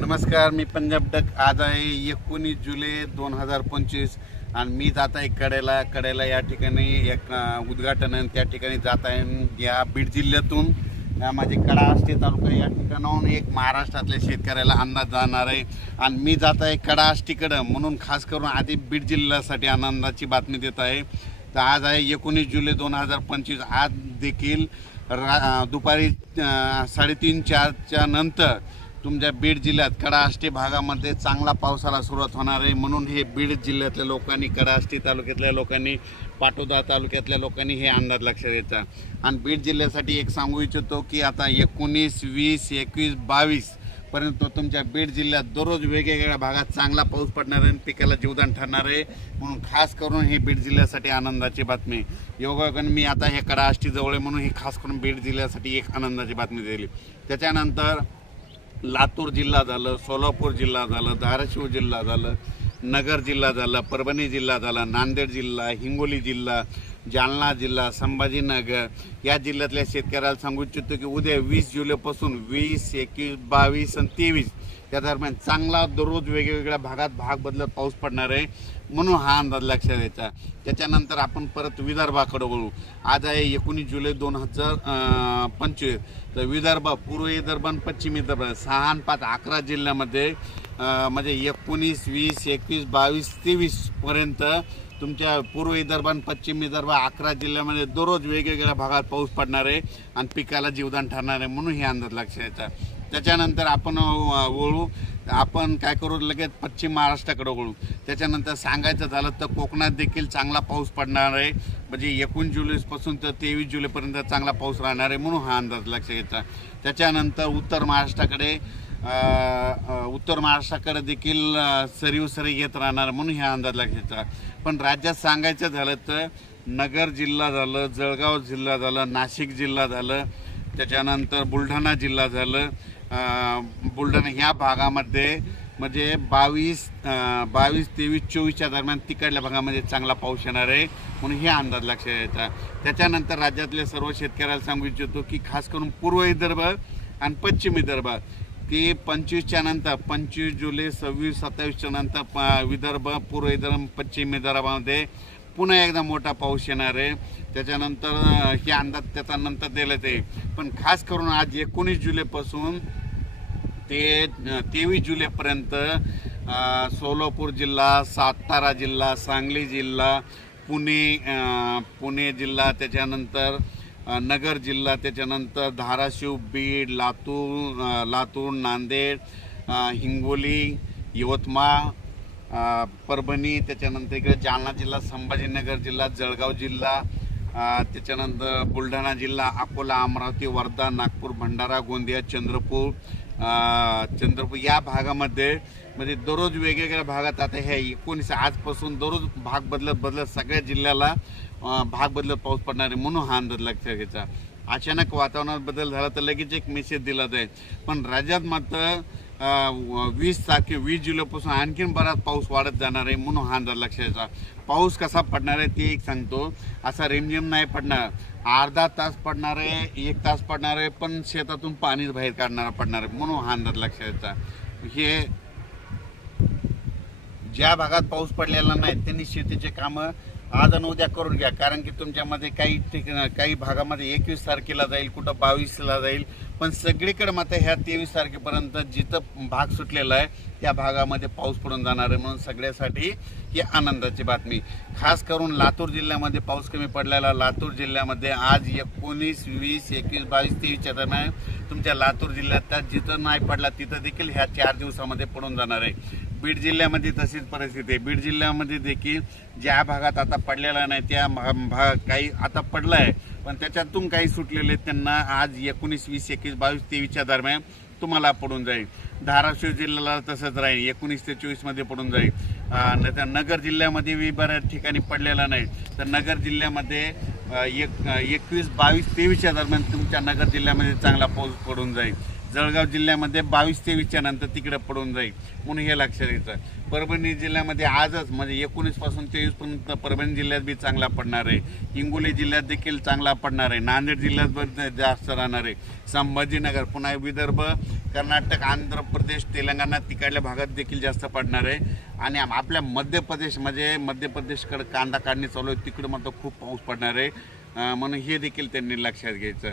नमस्कार मी पंजाब डक. आज आहे एकोणीस जुलै दोन हजार पंचवीस आणि मी जात आहे कडेला. कडेला या ठिकाणी एक उद्घाटन आहे. त्या ठिकाणी जात आहे या बीड जिल्ह्यातून. या माझे कडाष्टी तालुका या ठिकाणाहून एक महाराष्ट्रातल्या शेतकऱ्याला अंदाज जाणार आहे. आणि मी जात आहे कडा आष्टीकडं. म्हणून खास करून आधी बीड जिल्ह्यासाठी आनंदाची बातमी देत आहे. तर आज आहे एकोणीस जुलै दोन हजार पंचवीस. आज देखील रा दुपारी साडेतीन चारच्या नंतर तुमच्या बीड जिल्ह्यात कडाष्टी भागामध्ये चांगला पावसाला सुरुवात होणार आहे. म्हणून हे बीड जिल्ह्यातल्या लोकांनी कडाष्टी तालुक्यातल्या लोकांनी पाटोदा तालुक्यातल्या लोकांनी हे अंदाज लक्षात घ्यायचा आणि बीड जिल्ह्यासाठी एक सांगू इच्छितो की आता एकोणीस वीस एकवीस बावीस पर्यंत तुमच्या बीड जिल्ह्यात दररोज वेगवेगळ्या भागात चांगला पाऊस पडणार आहे आणि पिकाला जीवदान ठरणार आहे. म्हणून खास करून हे बीड जिल्ह्यासाठी आनंदाची बातमी. योगायोगाने मी आता हे कडाष्टी जवळ आहे म्हणून ही खास करून बीड जिल्ह्यासाठी एक आनंदाची बातमी दिली. त्याच्यानंतर लातूर जिल्हा झालं सोलापूर जिल्हा झालं धाराशिव जिल्हा झालं नगर जिल्हा झाला परभणी जिल्हा झाला नांदेड जिल्हा हिंगोली जिल्हा जालना जिल्हा संभाजीनगर या जिल्ह्यातल्या शेतकऱ्याला सांगू इच्छितो की उद्या वीस जुलैपासून वीस एकवीस बावीस आणि तेवीस त्या दरम्यान चांगला दररोज वेगवेगळ्या भागात भाग बदलत पाऊस पडणार आहे म्हणून हा अंदाज लक्षात द्यायचा त्याच्यानंतर आपण परत विदर्भाकडे बोलू आज आहे एकोणीस जुलै दोन हजार पंचवीस. तर विदर्भ पूर्व विदर्भ आणि पश्चिम विदर्भ सहा आणि पाच अकरा जिल्ह्यामध्ये म्हणजे एकोणीस वीस एकवीस बावीस तेवीसपर्यंत तुमच्या पूर्व विदर्भ आणि पश्चिम विदर्भ अकरा जिल्ह्यामध्ये दररोज वेगवेगळ्या भागात पाऊस पडणार आहे आणि पिकाला जीवदान ठरणार आहे म्हणून हे अंदाज लक्षात येतात त्याच्यानंतर आपण वळू. आपण काय करू लगेच पश्चिम महाराष्ट्राकडे वळू. त्याच्यानंतर सांगायचं झालं तर कोकणात देखील चांगला पाऊस पडणार आहे. म्हणजे एकूण जुलैपासून तर तेवीस जुलैपर्यंत चांगला पाऊस राहणार आहे म्हणून हा अंदाज लक्षात घ्यायचा त्याच्यानंतर उत्तर महाराष्ट्राकडे उत्तर महाराष्ट्राकडे देखील सरी उसरी येत राहणार म्हणून ह्या अंदाज लक्षात घ्यायचा पण राज्यात सांगायचं झालं तर नगर जिल्हा झालं जळगाव जिल्हा झालं नाशिक जिल्हा झालं त्याच्यानंतर बुलढाणा जिल्हा झालं बुलढाणा ह्या भागामध्ये म्हणजे बावीस बावीस तेवीस चोवीसच्या दरम्यान तिकडल्या भागामध्ये चांगला पाऊस येणार आहे म्हणून हे अंदाज लक्षात यायचा त्याच्यानंतर राज्यातल्या सर्व शेतकऱ्याला सांगू इच्छितो की खास करून पूर्व विदर्भ आणि पश्चिम विदर्भ की पंचवीसच्या नंतर पंचवीस जुलै सव्वीस सत्तावीसच्या नंतर प विदर्भ पूर्व विदर्भ पश्चिम विदर्भामध्ये पुन्हा एकदा मोठा पाऊस येणार आहे. त्याच्यानंतर हे अंदाज त्याचा नंतर दिलं ते पण खास करून आज एकोणीस जुलैपासून ते तेवीस जुलैपर्यंत सोलापूर जिल्हा सातारा जिल्हा सांगली जिल्हा पुणे पुणे जिल्हा त्याच्यानंतर नगर जिल्हा त्याच्यानंतर धाराशिव बीड लातूर लातूर नांदेड हिंगोली यवतमाळ परभणी त्याच्यानंतर इकडे जालना जिल्हा संभाजीनगर जिल्हा जळगाव जिल्हा त्याच्यानंतर बुलढाणा जिल्हा अकोला अमरावती वर्धा नागपूर भंडारा गोंदिया चंद्रपूर चंद्रपूर या भागामध्ये म्हणजे दररोज वेगवेगळ्या भागात आता ह्या एकोणीस आजपासून दररोज भाग बदलत बदलत सगळ्या जिल्ह्याला भाग बदलत पाऊस पडणार आहे म्हणून हा अंदाज लक्षात घ्यायचा. अचानक वातावरणात बदल झाला तर लगेच एक मेसेज दिला जाईल. पण राज्यात मात्र वीस तारखे वीस जुलैपासून आणखीन बराच पाऊस वाढत जाणार आहे म्हणून हा अंदाज लक्षात पाऊस कसा पडणार आहे ते एक सांगतो. असा रिमझिम नाही पडणार. अर्धा तास पडणार आहे एक तास पडणार आहे पण शेतातून पाणी बाहेर काढणारा पडणार आहे म्हणून हा अंदाज लक्षात हे ज्या भागात पाऊस पडलेला नाही त्यांनी शेतीचे कामं आज आणि उद्या करून घ्या. कारण की तुमच्यामध्ये काही ठिकाण काही भागामध्ये एकवीस तारखेला जाईल कुठं बावीसला जाईल. पण सगळीकडे मात्र ह्या तेवीस तारखेपर्यंत जिथं भाग सुटलेला आहे त्या भागामध्ये पाऊस पडून जाणार आहे. म्हणून सगळ्यासाठी ही आनंदाची बातमी. खास करून लातूर जिल्ह्यामध्ये पाऊस कमी पडलेला. लातूर जिल्ह्यामध्ये आज एकोणीस वीस एकवीस बावीस तेवीसच्या दरम्यान तुमच्या लातूर जिल्ह्यात त्यात जिथं नाही पडला तिथं देखील ह्या चार दिवसामध्ये पडून जाणार आहे. बीड जिल्ह्यामध्ये तशीच परिस्थिती आहे. बीड जिल्ह्यामध्ये देखील ज्या भागात आता पडलेला नाही त्या भा- भाग काही आता पडला आहे पण त्याच्यातून काही सुटलेले आहेत, त्यांना आज एकोणीस वीस एकवीस बावीस तेवीसच्या दरम्यान तुम्हाला पडून जाईल. धाराशिव जिल्ह्याला तसंच राहील. एकोणीस ते चोवीसमध्ये पडून जाईल. अं, नाहीतर नगर जिल्ह्यामध्ये मी बऱ्याच ठिकाणी पडलेला नाही. तर नगर जिल्ह्यामध्ये एक एकवीस बावीस तेवीसच्या दरम्यान तुमच्या नगर जिल्ह्यामध्ये चांगला पाऊस पडून जाईल. जळगाव जिल्ह्यामध्ये बावीस तेवीसच्या नंतर तिकडे पडून जाईल म्हणून हे लक्षात घ्यायचं. परभणी जिल्ह्यामध्ये आजच म्हणजे एकोणीसपासून तेवीसपर्यंत परभणी जिल्ह्यात बी चांगला पडणार आहे. हिंगोली जिल्ह्यात देखील चांगला पडणार आहे. नांदेड जिल्ह्यात पण जास्त राहणार आहे. संभाजीनगर पुन्हा विदर्भ कर्नाटक आंध्र प्रदेश तेलंगणा तिकडल्या भागात देखील जास्त पडणार आहे. आणि आपल्या मध्य प्रदेश म्हणजे मध्य प्रदेशकडे कांदा काढणी चालू आहे तिकडं मात्र खूप पाऊस पडणार आहे. म्हणून हे देखील त्यांनी लक्षात घ्यायचं.